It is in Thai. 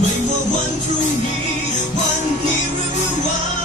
ไม่ว่าวันพรุ่งนี้ วันนี้หรือวัน